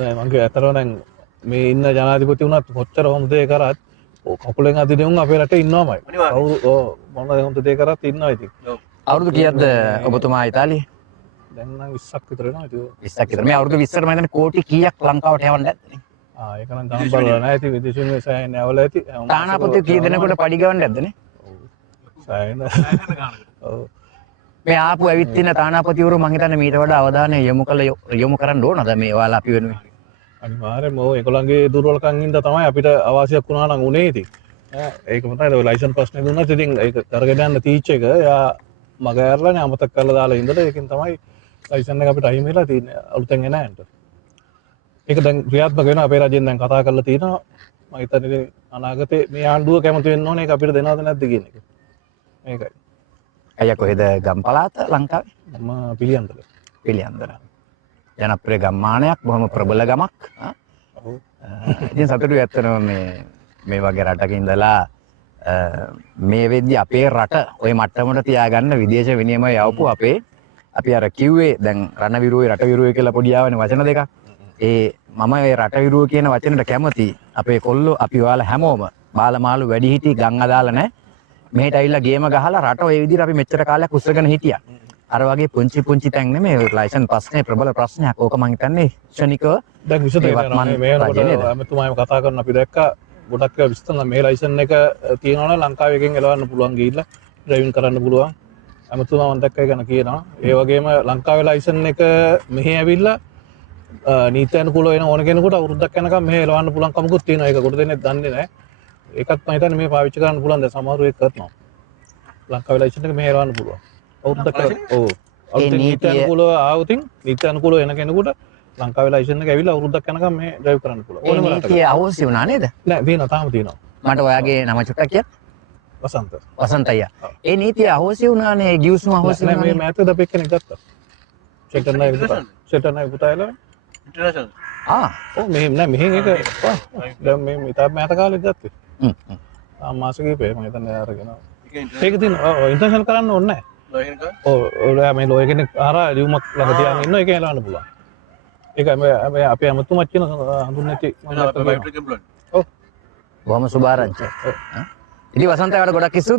මගේ ඇතරම දැන් මේ ඉන්න ජනාධිපති වුණත් කොච්චර හොඳ දේ කරත් කකුලෙන් අදින උන් අපේ රටේ ඉන්නවමයි. කවුරු මොන හොඳ දේ කරත් ඉන්නවා ඉතින්. අවුරුදු කීයක්ද ඔබතුමා ඉතාලියේ? දැන් නම් 20ක් විතර වෙනවා ඉතින්. 20ක් විතර. මේ අවුරුදු 20ට මම හිතන්නේ කෝටි කීයක් ලංකාවට යවන්න ඇද්දනේ? ඒක නම් තාම බලලා නැහැ ඉතින් විදේශින් සෑහෙන ඇවලා ඇති. තානාපති කී දෙනෙකුට පඩි ගවන්න ඇද්දනේ? සෑහෙන. ඔව්. මේ ආපු ඇවිත් ඉන්න තානාපතිවරු මම හිතන්නේ මීට වඩා අවධානය යොමු කරන්න ඕනද මේ ඔයාලා අපි වෙනුවෙන්? අනිවාර්යයෙන්ම ඔය ඒගොල්ලන්ගේ දුර්වලකම් හින්දා තමයි අපිට අවශ්‍යයක් වුණා නම් උනේ ඉතින්. ඒක තමයි ඔය ලයිසන් ප්‍රශ්නේ දුන්නත් ඉතින් ඒක කරගෙන යන්න තීච් එක යා මග ඇරලානේ අමතක කරලා දාලා ඉඳලා ඒකෙන් තමයි ලයිසන් එක අපිට අහිමි වෙලා තියෙන්නේ අලුතෙන් එන ඇන්ට. ඒක දැන් ක්‍රියාත්මක වෙනවා අපේ රජෙන් දැන් කතා කරලා තියෙනවා. මම හිතන්නේ අනාගතේ මේ ආණ්ඩුව කැමති වෙන්න ඕනේ ඒක අපිට දෙනවද නැද්ද කියන එක. මේකයි. අයියා කොහෙද ගම් පළාත ලංකාවේ? මම පිළියන්දල. පිළියන්දල. ජනප්‍රිය ගම්මානයක් බොහොම ප්‍රබල ගමක්. ඔව්. ඉතින් සතුටුයි ඇත්තටම මේ වගේ රටක ඉඳලා මේ වෙද්දි අපේ රට ওই මට්ටමට තියාගන්න විදේශ විනිමය යවපු අපි අර කිව්වේ දැන් රණවිරුවේ රටවිරුවේ කියලා පොඩි ආවනේ වචන දෙකක්. මම ඒ රටවිරුව කියන වචනෙට කැමති. අපේ කොල්ලෝ අපි ඔයාලා හැමෝම බාලමාළු වැඩිහිටි ගම් අදාළ නැහැ. මෙහෙට ඇවිල්ලා ගේම ගහලා රට ඔය විදිහට අපි මෙච්චර කාලයක් උස්සගෙන හිටියා. අර වගේ පුංචි තැන් නෙමෙයි ලයිසන් ප්‍රශ්නේ ප්‍රබල ප්‍රශ්නයක්. ඕක මං හිතන්නේ ක්ෂණිකව දැන් විසඳෙනවා. මේ වෙනකොට අමතුමාම කතා කරන අපි දැක්කා ගොඩක් විස්තර මේ ලයිසන් එක තියෙනවා නම් ලංකාවේ එකෙන් එලවන්න පුළුවන් ගිහිල්ලා ඩ්‍රයිවිං කරන්න පුළුවන්. අමතුමා මම දැක්කයි ගැන කියනවා. ඒ වගේම ලංකාවේ ලයිසන් එක මෙහි ඇවිල්ලා නීති අනුකූල වෙන ඕන කෙනෙකුට අවුරුද්දක් යනකම් මෙහෙ එලවන්න පුළුවන් කමකුත් තියෙනවා. ඒක කොට දෙන්නේ දන්නේ නැහැ. ඒකත් මම හිතන්නේ මේ පාවිච්චි කරන්න පුළුවන්. දැන් සමහරව ඒක කරනවා. ලංකාවේ ලයිසන් එක මෙහෙ එලවන්න පුළුවන්. අවුරුද්දක් ඔව්. ඒ නීති අනුකූලව ආවොතින් නීති අනුකූලව එන කෙනෙකුට ලංකාවේ ලයිසන් එක ඇවිල්ලා අවුරුද්දක් යනකම් මේ ඩ්‍රයිව් කරන්න පුළුවන්. ඕනම රටක. ඒ නීතිය අවශ්‍ය වුණා නේද? නෑ තියෙනවා තාම තියෙනවා. මට ඔයාගේ නම චුට්ටක් කියන්න. වසන්ත. වසන්ත අයියා. ඒ නීතිය අවශ්‍ය වුණානේ ගිවිසුම අවශ්‍ය නෑ මේ මෑතක අපි එක්කෙනෙක් ගත්තා. සෙටර් නයි පුතා. සෙටර් නයි පුතා එලා. ඉන්ටර්නැෂනල්. ඔව් මෙහෙම නෑ මෙහෙන් එක දැන් මේ ඉතාල මෑත කාලෙත් ගත්තේ. මාස කිහිපෙක මම හිතන්නේ අරගෙන. ඒක තියෙන ඉන්ටර්නැෂනල් කරන්න ඕනේ නෑ. ලෝයර් කෙනෙක්. ඔව් මේ ලෝයර් කෙනෙක් ආරා ලියුමක් ළඟ තියාගෙන ඉන්න එක එලවන්න පුළුවන්. ඒකයි මේ අපේ අමතුමත් කියන හඳුන්වන්නේ මම ඔව් බොහොම සුබාරංචි. ඉතින් වසන්තයට ගොඩක් ස්තුතියි.